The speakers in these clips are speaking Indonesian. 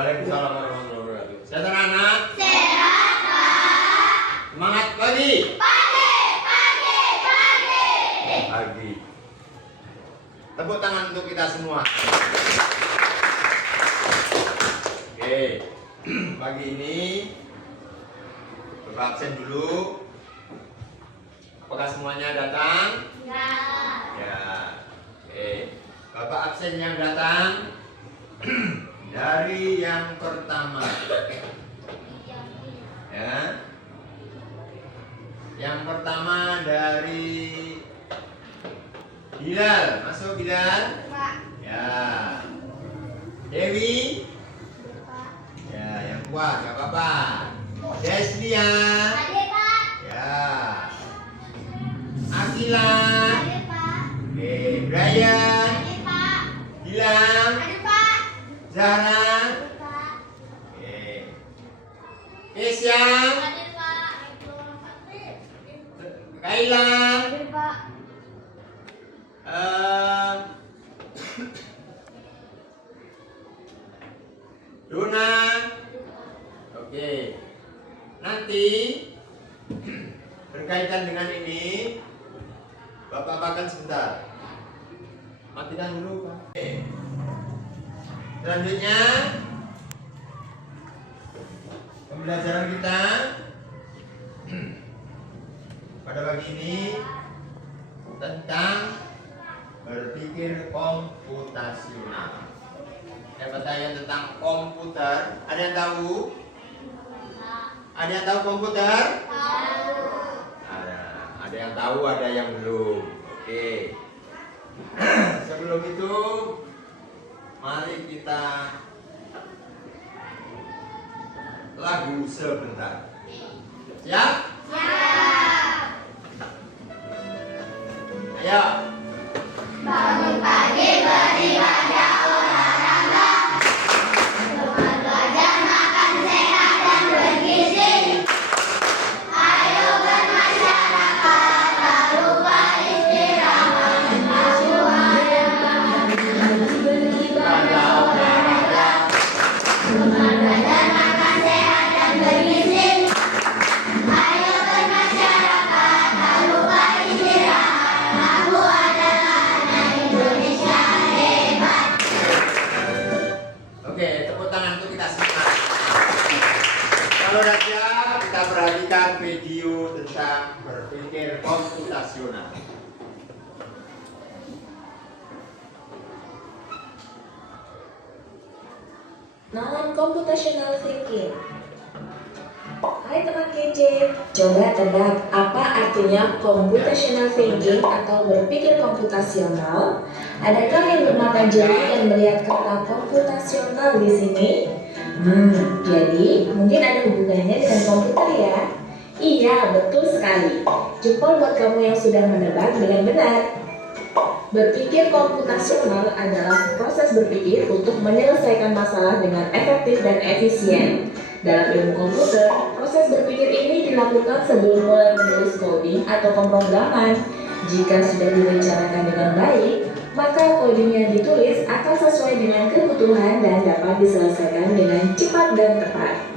Waalaikumsalam warahmatullahi wabarakatuh. Sehat anak? Sehat, Pak. Semangat pagi. Pagi. Tepuk tangan untuk kita semua. Oke. Pagi ini Bapak absen dulu. Apakah semuanya datang? Ya. Ya. Oke. Bapak absen yang datang dari yang pertama. Ya. Yang pertama dari Bilal. Masuk Bilal? Pak. Ya. Dewi? Pak. Ya, yang kuat, gak apa-apa. Deslia? Ada, Pak. Ya. Akila? Ada, Pak. Oke, Brian? Ada, Pak. Gilang? Ada, Pak. Zahra? Ada, Pak. Oke. Kesya? Ada, Pak. Kaila? Ada, Pak. Dona? Oke. Nanti berkaitan dengan ini Bapak makan sebentar. Matikan dulu, Pak. Oke. Selanjutnya pembelajaran kita pada pagi ini tentang berpikir komputasional. Saya bertanya tentang komputer. Ada yang tahu? Ada yang tahu komputer? Tahu. Ada yang tahu, ada yang belum. Oke. Sebelum itu, mari kita lagu sebentar. Siap? Siap. Ayo. Bangun pagi beribadah olahraga, makan belajar makan sehat dan bergizi. Ayo bermasyarakat, tak lupa istirahat. Aku ada beribadah olahraga, makan belajar makan sehat dan bergizi. Ayo bermasyarakat, tak lupa istirahat. Aku Oke, tepuk tangan untuk kita semua. Kalau sudah siap, kita perhatikan video tentang berpikir komputasional. Non-computational thinking. Hai teman kece, coba tebak apa artinya computational thinking atau berpikir komputasional? Adakah yang bermata jeli dan melihat kata komputasional di sini? Jadi mungkin ada hubungannya dengan komputer ya? Iya, betul sekali. Jempol buat kamu yang sudah menebak dengan benar. Berpikir komputasional adalah proses berpikir untuk menyelesaikan masalah dengan efektif dan efisien. Dalam ilmu komputer, proses berpikir ini dilakukan sebelum mulai menulis coding atau pemrograman. Jika sudah direncanakan dengan baik, maka coding yang ditulis akan sesuai dengan kebutuhan dan dapat diselesaikan dengan cepat dan tepat.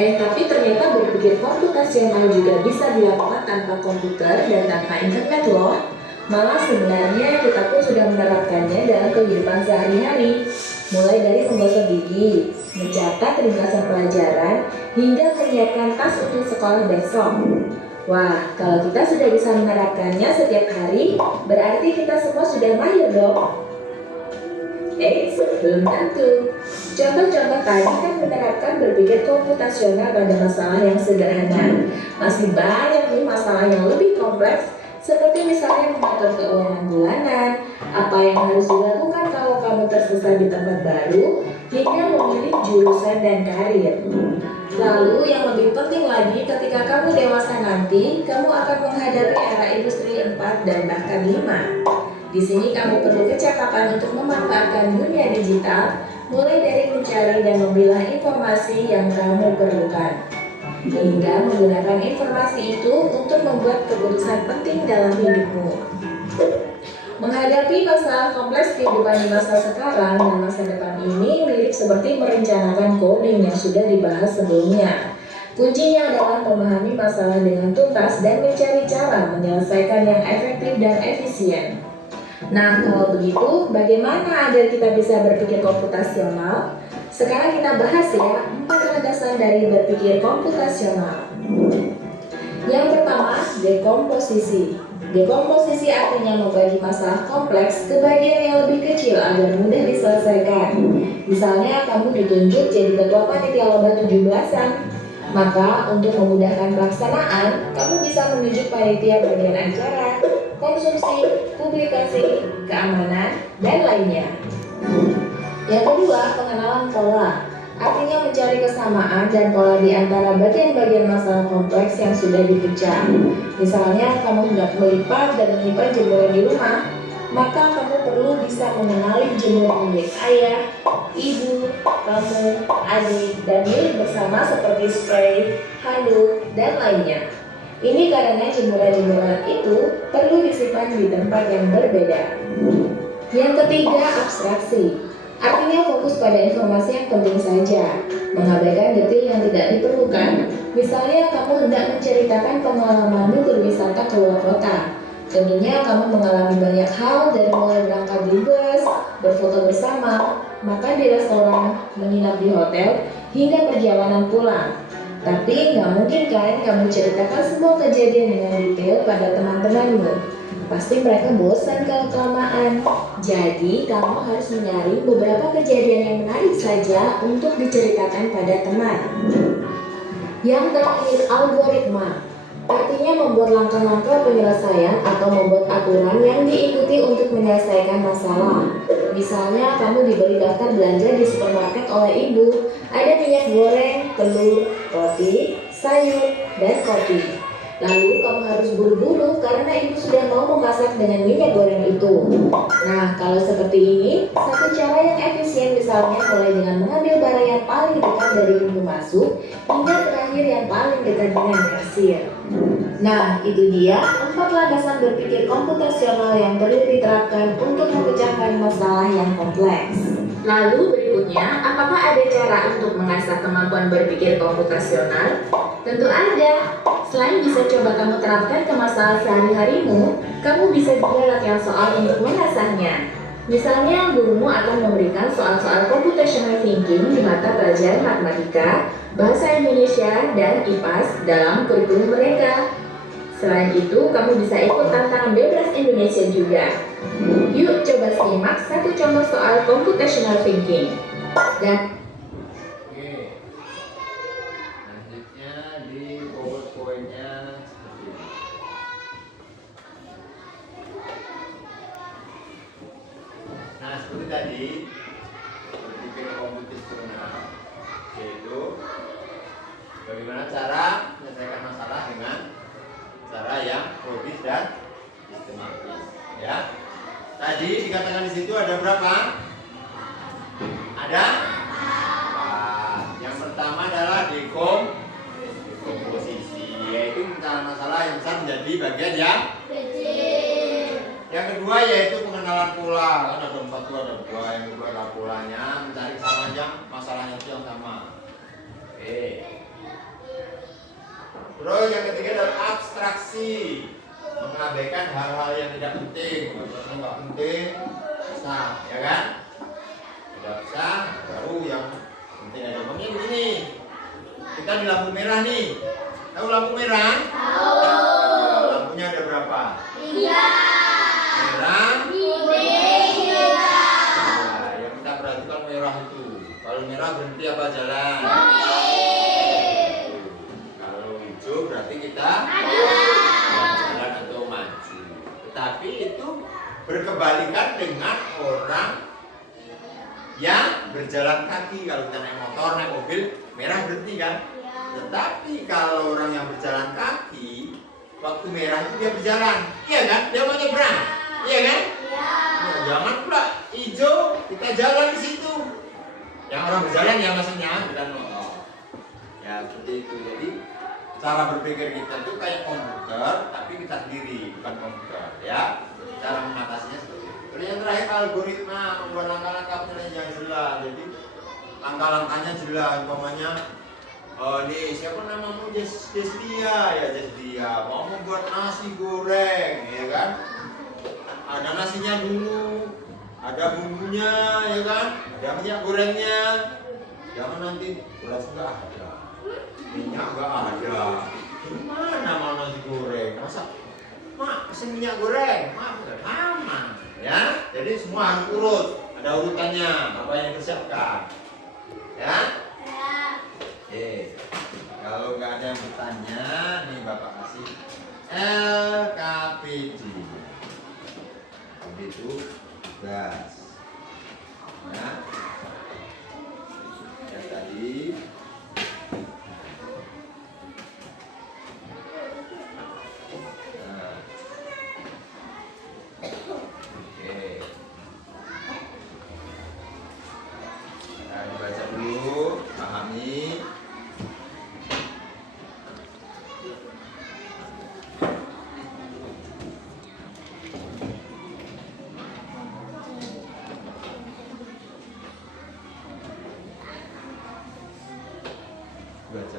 Tapi ternyata berpikir komputasional juga bisa dilakukan tanpa komputer dan tanpa internet loh. Malah sebenarnya kita pun sudah menerapkannya dalam kehidupan sehari-hari, mulai dari menggosok gigi, mencatat ringkasan pelajaran, hingga menyiapkan tas untuk sekolah besok. Wah, kalau kita sudah bisa menerapkannya setiap hari, berarti kita semua sudah mahir dong. Belum tentu. Contoh-contoh tadi kan menerapkan berpikir komputasional pada masalah yang sederhana. Masih banyak nih masalah yang lebih kompleks, seperti misalnya mengatur keuangan bulanan, apa yang harus dilakukan kalau kamu tersesat di tempat baru, hingga memilih jurusan dan karir. Lalu yang lebih penting lagi, ketika kamu dewasa nanti, kamu akan menghadapi era industri 4 dan bahkan 5. Di sini kamu perlu kecakapan untuk memanfaatkan dunia digital, mulai dari mencari dan memilah informasi yang kamu perlukan, hingga menggunakan informasi itu untuk membuat keputusan penting dalam hidupmu. Menghadapi masalah kompleks kehidupan di masa sekarang dan masa depan ini milik seperti merencanakan coding yang sudah dibahas sebelumnya. Kuncinya adalah memahami masalah dengan tuntas dan mencari cara menyelesaikan yang efektif dan efisien. Nah, kalau begitu, bagaimana agar kita bisa berpikir komputasional? Sekarang kita bahas ya, 4 landasan dari berpikir komputasional. Yang pertama, dekomposisi. Dekomposisi artinya membagi masalah kompleks ke bagian yang lebih kecil agar mudah diselesaikan. Misalnya, kamu ditunjuk jadi ketua panitia lomba 17-an. Maka, untuk memudahkan pelaksanaan, kamu bisa menunjuk panitia bagian acara, konsumsi, publikasi, keamanan, dan lainnya. Yang kedua, pengenalan pola. Artinya mencari kesamaan dan pola di antara bagian-bagian masalah kompleks yang sudah dipecah. Misalnya, kamu hendak melipat dan menyimpan jemuran di rumah, maka kamu perlu bisa mengenali jemuran milik ayah, ibu, kamu, adik, dan milik bersama seperti spray, handuk, dan lainnya. Ini karena jemuran-jemuran itu perlu disimpan di tempat yang berbeda. Yang ketiga, abstraksi. Artinya fokus pada informasi yang penting saja, mengabaikan detail yang tidak diperlukan. Misalnya, kamu hendak menceritakan pengalamanmu berwisata ke luar kota. Tentunya kamu mengalami banyak hal, dari mulai berangkat di bus, berfoto bersama, makan di restoran, menginap di hotel, hingga perjalanan pulang. Tapi nggak mungkin kan kamu ceritakan semua kejadian dengan detail pada teman-temanmu. Pasti mereka bosan kalau kelamaan. Jadi kamu harus mencari beberapa kejadian yang menarik saja untuk diceritakan pada teman. Yang terakhir, algoritma. Artinya membuat langkah-langkah penyelesaian atau membuat aturan yang diikuti untuk menyelesaikan masalah. Misalnya, kamu diberi daftar belanja di supermarket oleh ibu. Ada minyak goreng, telur, roti, sayur, dan kopi. Lalu kamu harus buru-buru karena ibu sudah mau memasak dengan minyak goreng itu. Nah, kalau seperti ini, satu cara yang efisien misalnya mulai dengan mengambil barang yang paling dekat dari pintu masuk hingga terakhir yang paling dekat dengan kasir. Nah, itu dia 4 landasan berpikir komputasional yang perlu diterapkan untuk memecahkan masalah yang kompleks. Lalu berikutnya, apakah ada cara untuk mengasah kemampuan berpikir komputasional? Tentu ada. Selain bisa coba kamu terapkan ke masalah sehari-harimu, kamu bisa juga latihan soal untuk mengasahnya. Misalnya, gurumu akan memberikan soal-soal computational thinking di mata pelajaran matematika, bahasa Indonesia, dan IPAS dalam kurikulum mereka. Selain itu, kamu bisa ikut tantangan bebas Indonesia juga. Yuk coba simak satu contoh soal computational thinking. Dan Oke. Selanjutnya di PowerPoint-nya seperti ini. Nah, seperti tadi berpikir komputasional, yaitu bagaimana cara menyelesaikan masalah dengan cara yang logis dan sistematis. Ya. Tadi dikatakan di situ ada berapa? Ada? Yang pertama adalah dekomposisi, yaitu mencari masalah yang besar menjadi bagian yang kecil. Yang kedua yaitu pengenalan pola. Kan ada 4 itu ada 2. Yang kedua adalah polanya, mencari masalahnya itu yang sama. Oke. Terus yang ketiga adalah abstraksi, mengabaikan hal-hal yang tidak penting. Kalau nggak penting, bisa, ya kan? Tidak bisa, baru yang penting ada. Umpamanya begini, kita di lampu merah nih. Tahu lampu merah? Tahu. Lampunya ada berapa? 3. Merah. Kuning. Nah, yang kita perhatikan merah itu. Kalau merah berhenti apa jalan? Kalau hijau berarti kita jalan atau maju. Tetapi itu berkebalikan dengan orang yang berjalan kaki. Kalau kita naik motor, naik mobil, merah berhenti kan? Tetapi kalau orang yang berjalan kaki, waktu merah itu dia berjalan, iya kan? Dia mau nyebrang, iya kan? Nah, jangan pula hijau kita jalan di situ. Yang orang berjalan ya maksudnya, bukan motor. Ya seperti itu. Jadi cara berpikir kita itu kayak komputer, tapi kita sendiri, bukan komputer, ya. Cara mengatasinya seperti itu. Terus yang terakhir algoritma, membuat langkah-langkah penyelesaian yang jelas. Jadi langkah-langkahnya jelas. Umpamanya nih siapa namamu, Deslia ya, Deslia mau membuat nasi goreng ya kan, ada nasinya dulu, ada bumbunya ya kan, ada minyak gorengnya, jangan nanti beras nggak ada, minyak nggak ada, gimana mau nasi goreng, masa mak pesen minyak goreng, mak lama ya. Jadi semua harus urut, ada urutannya apa yang dipersiapkan ya. Kalau nggak ada yang bertanya, nih Bapak kasih LKPD. Itu gas. Ya. Yang tadi. Nah. Oke. Nah, dibaca dulu, pahami. Baca.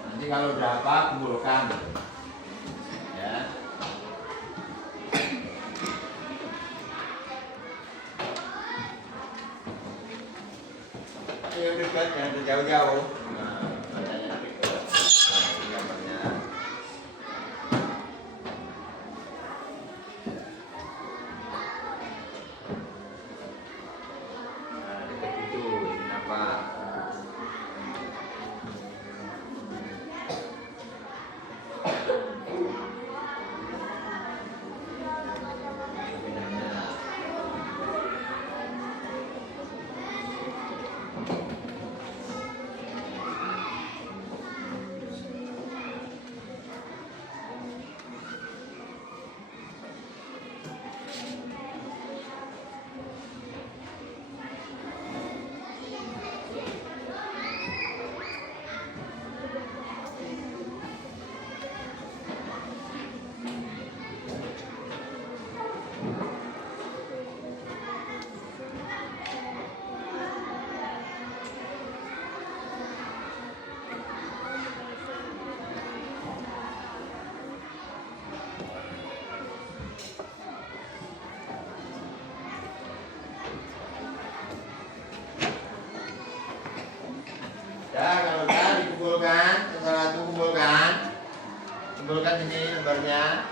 Nanti kalau udah apa kumpulkan ya. Ayo dekat, jangan jauh-jauh. Nah, bacanya dekat. Nah, gambarnya. Ya, kalau udah dikumpulkan, satu kumpulkan ini lembarnya,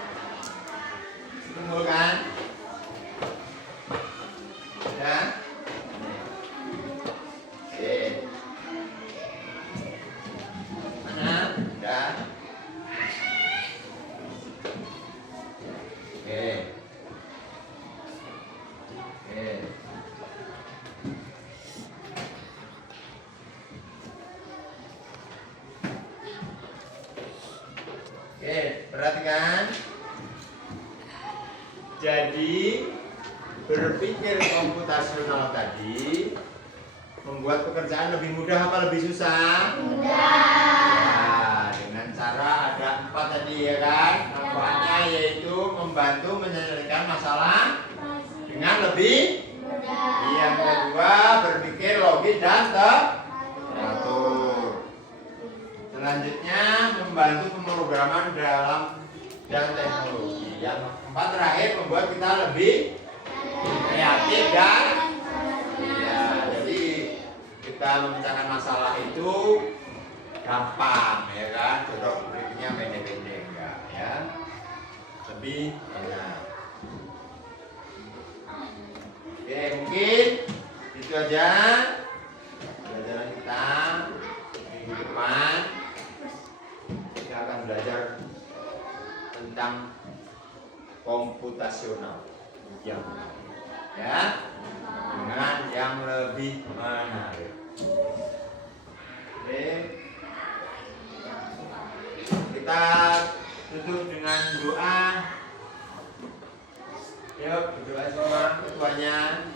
kumpulkan, ya. Oke, mana? Udah. Oke. Oke, perhatikan. Jadi berpikir komputasional tadi membuat pekerjaan lebih mudah apa lebih susah? Mudah. Dengan cara ada 4 tadi ya kan? Nampaknya yaitu membantu menyelesaikan masalah dengan lebih mudah. Yang kedua berpikir logis dan teratur. Selanjutnya membantu pemrograman dalam dan teknologi. Yang 4 terakhir membuat kita lebih kreatif dan ya, jadi kita memecahkan masalah itu gampang ya kan. Contoh berikutnya pendek-pendek enggak ya. Lebih enak. Oke, mungkin itu aja pelajaran kita minggu depan. Kita akan belajar tentang komputasional yang ya dengan yang lebih menarik. Oke, kita tutup dengan doa. Yuk berdoa semua ketuanya.